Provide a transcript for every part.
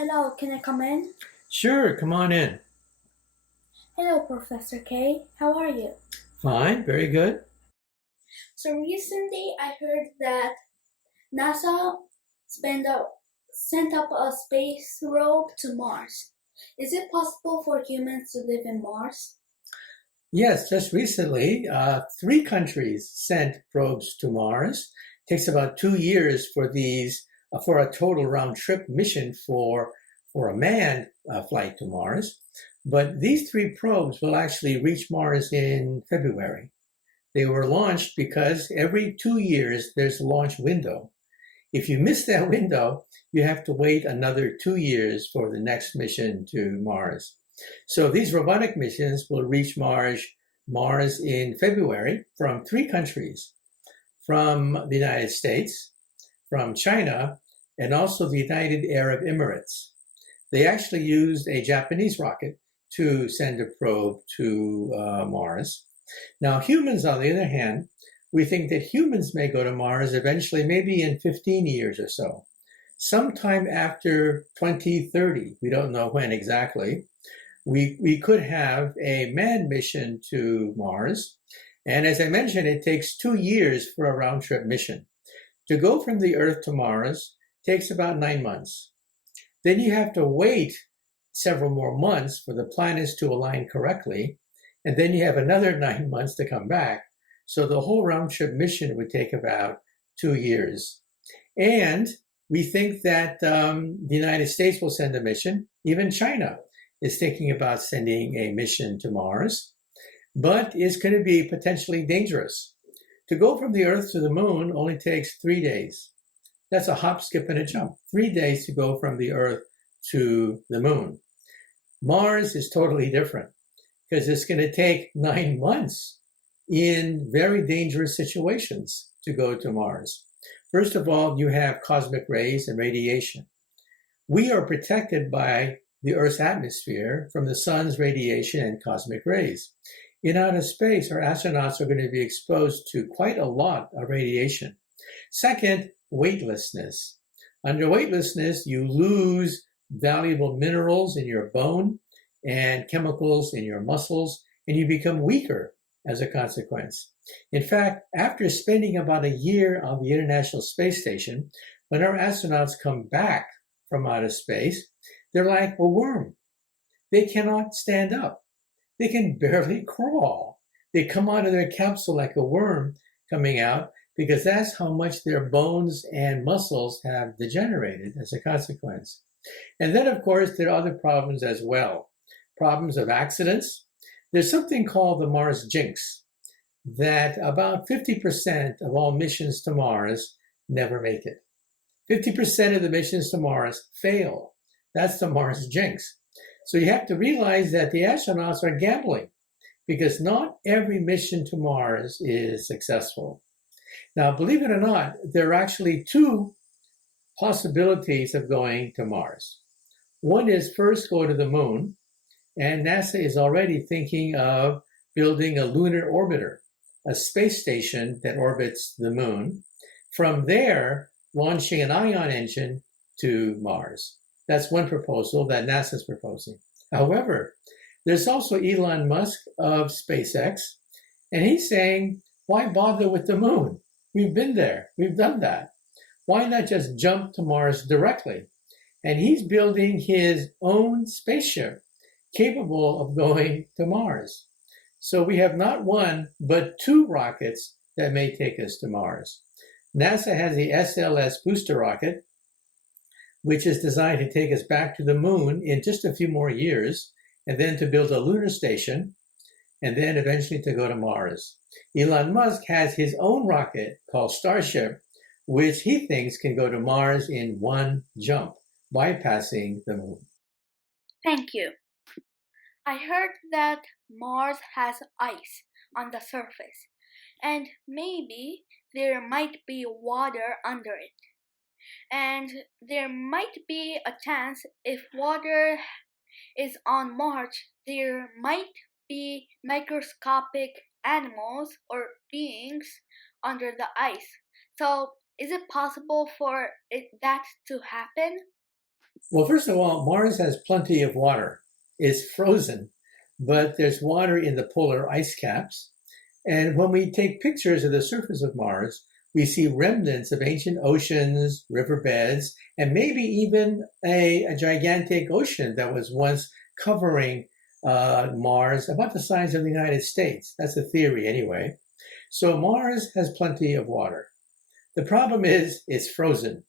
Hello, can I come in? Sure, come on in. Hello, Professor K. How are you? Fine, very good. So recently I heard that NASA spent up, sent up a space probe to Mars. Is it possible for humans to live in Mars? Yes, just recently, three countries sent probes to Mars. Takes about 2 years for these, for a total round trip mission for a manned flight to Mars. But these three probes will actually reach Mars in February. They were launched because every 2 years there's a launch window. If you miss that window, you have to wait another 2 years for the next mission to Mars. So these robotic missions will reach Mars in February from three countries, from the United States, from China, and also the United Arab Emirates. They actually used a Japanese rocket to send a probe to Mars. Now, humans, on the other hand, we think that humans may go to Mars eventually, maybe in 15 years or so. Sometime after 2030, we don't know when exactly, we could have a manned mission to Mars. And as I mentioned, it takes 2 years for a round trip mission. To go from the Earth to Mars takes about 9 months. Then you have to wait several more months for the planets to align correctly. And then you have another 9 months to come back. So the whole round trip mission would take about 2 years. And we think that the United States will send a mission. Even China is thinking about sending a mission to Mars, but it's going to be potentially dangerous. To go from the Earth to the moon only takes 3 days. That's a hop, skip, and a jump. 3 days to go from the Earth to the moon. Mars is totally different because it's going to take 9 months in very dangerous situations to go to Mars. First of all, you have cosmic rays and radiation. We are protected by the Earth's atmosphere from the sun's radiation and cosmic rays. In outer space, our astronauts are going to be exposed to quite a lot of radiation. Second, weightlessness. Under weightlessness, you lose valuable minerals in your bone and chemicals in your muscles, and you become weaker as a consequence. In fact, after spending about a year on the International Space Station, when our astronauts come back from outer space, they're like a worm. They cannot stand up. They can barely crawl. They come out of their capsule like a worm coming out because that's how much their bones and muscles have degenerated as a consequence. And then, of course, there are other problems as well. Problems of accidents. There's something called the Mars jinx, that about 50% of all missions to Mars never make it. 50% of the missions to Mars fail. That's the Mars jinx. So you have to realize that the astronauts are gambling because not every mission to Mars is successful. Now, believe it or not, there are actually two possibilities of going to Mars. One is first go to the moon, and NASA is already thinking of building a lunar orbiter, a space station that orbits the moon. From there, launching an ion engine to Mars. That's one proposal that NASA is proposing. However, there's also Elon Musk of SpaceX, and he's saying, why bother with the moon? We've been there, we've done that. Why not just jump to Mars directly? And he's building his own spaceship capable of going to Mars. So we have not one, but two rockets that may take us to Mars. NASA has the SLS booster rocket, which is designed to take us back to the moon in just a few more years, and then to build a lunar station, and then eventually to go to Mars. Elon Musk has his own rocket called Starship, which he thinks can go to Mars in one jump, bypassing the moon. Thank you. I heard that Mars has ice on the surface, and maybe there might be water under it. And there might be a chance if water is on Mars, there might be microscopic animals or beings under the ice. So, is it possible for that to happen? Well, first of all, Mars has plenty of water. It's frozen, but there's water in the polar ice caps. And when we take pictures of the surface of Mars, we see remnants of ancient oceans, riverbeds, and maybe even a gigantic ocean that was once covering Mars, about the size of the United States. That's a theory, anyway. So Mars has plenty of water. The problem is it's frozen.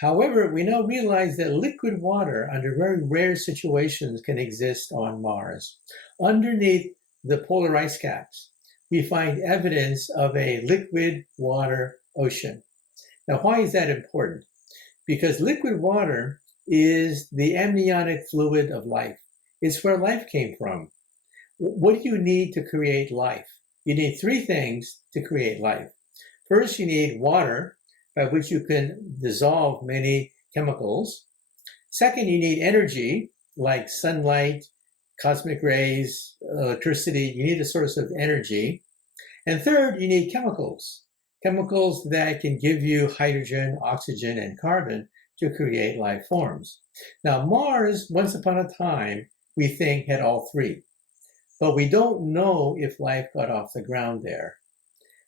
However, we now realize that liquid water under very rare situations can exist on Mars. Underneath the polar ice caps, we find evidence of a liquid water ocean. Now, why is that important? Because liquid water is the amniotic fluid of life. It's where life came from. What do you need to create life? You need three things to create life. First, you need water, by which you can dissolve many chemicals. Second, you need energy, like sunlight, cosmic rays, electricity. You need a source of energy. And third, you need chemicals, chemicals that can give you hydrogen, oxygen, and carbon to create life forms. Now, Mars, once upon a time, we think had all three, but we don't know if life got off the ground there.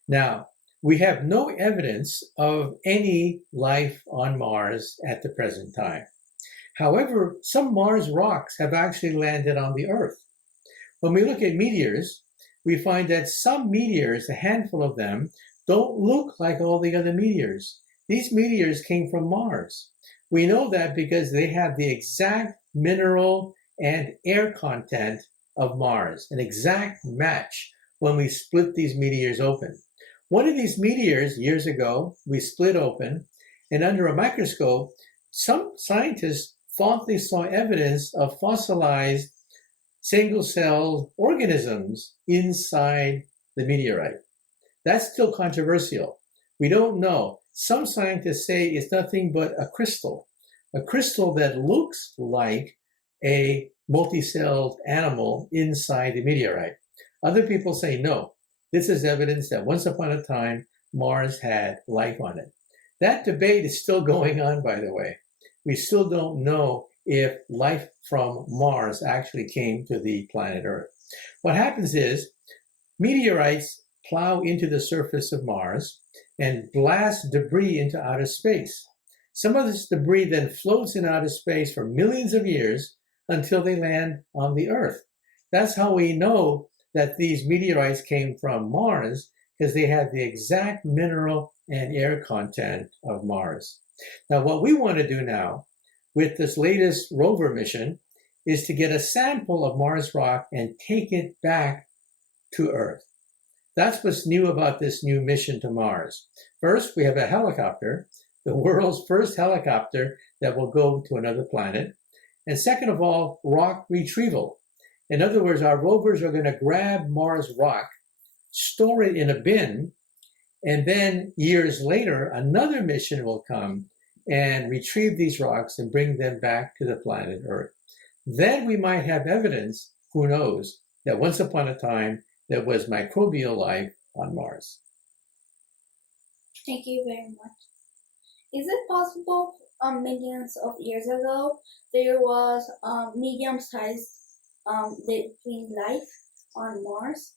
Now, we have no evidence of any life on Mars at the present time. However, some Mars rocks have actually landed on the Earth. When we look at meteors, we find that some meteors, a handful of them, don't look like all the other meteors. These meteors came from Mars. We know that because they have the exact mineral and air content of Mars, an exact match when we split these meteors open. One of these meteors, years ago, we split open, and under a microscope, some scientists thought they saw evidence of fossilized single-celled organisms inside the meteorite. That's still controversial. We don't know. Some scientists say it's nothing but a crystal that looks like a multicelled animal inside the meteorite. Other people say no. This is evidence that once upon a time, Mars had life on it. That debate is still going on, by the way. We still don't know if life from Mars actually came to the planet Earth. What happens is meteorites plow into the surface of Mars and blast debris into outer space. Some of this debris then floats in outer space for millions of years until they land on the Earth. That's how we know that these meteorites came from Mars, because they had the exact mineral and air content of Mars. Now, what we want to do now with this latest rover mission is to get a sample of Mars rock and take it back to Earth. That's what's new about this new mission to Mars. First, we have a helicopter, the world's first helicopter that will go to another planet. And second of all, rock retrieval. In other words, our rovers are going to grab Mars rock, store it in a bin, and then years later, another mission will come and retrieve these rocks and bring them back to the planet Earth. Then we might have evidence, who knows, that once upon a time there was microbial life on Mars. Thank you very much. Is it possible millions of years ago there was medium-sized living life on Mars?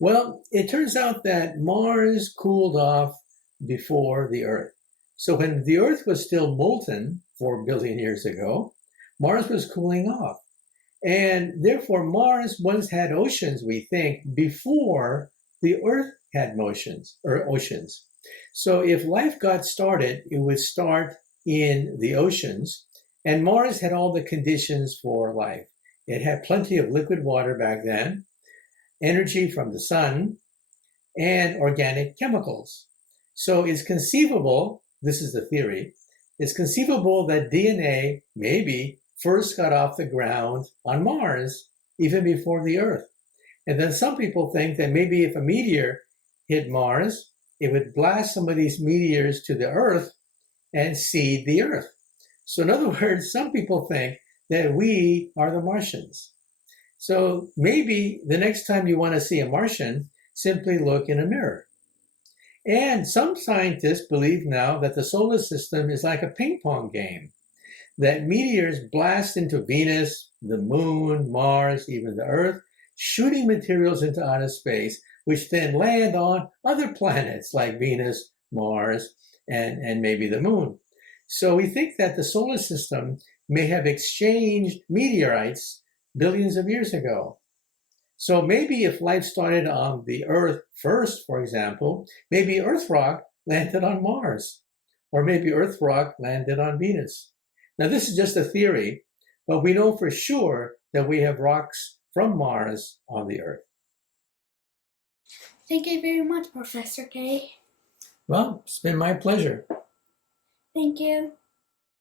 Well, it turns out that Mars cooled off before the Earth. So when the Earth was still molten 4 billion years ago, Mars was cooling off. And therefore, Mars once had oceans, we think, before the Earth had oceans. So if life got started, it would start in the oceans. And Mars had all the conditions for life. It had plenty of liquid water back then, energy from the sun, and organic chemicals. So it's conceivable, this is the theory, it's conceivable that DNA maybe first got off the ground on Mars even before the Earth. And then some people think that maybe if a meteor hit Mars, it would blast some of these meteors to the Earth and seed the Earth. So in other words, some people think that we are the Martians. So maybe the next time you want to see a Martian, simply look in a mirror. And some scientists believe now that the solar system is like a ping pong game. that meteors blast into Venus, the moon, Mars, even the Earth, shooting materials into outer space, which then land on other planets like Venus, Mars, and maybe the moon. So we think that the solar system may have exchanged meteorites billions of years ago. So maybe if life started on the Earth first, for example, maybe Earth rock landed on Mars, or maybe Earth rock landed on Venus. Now, this is just a theory, but we know for sure that we have rocks from Mars on the Earth. Thank you very much, Professor K. Well, it's been my pleasure. Thank you.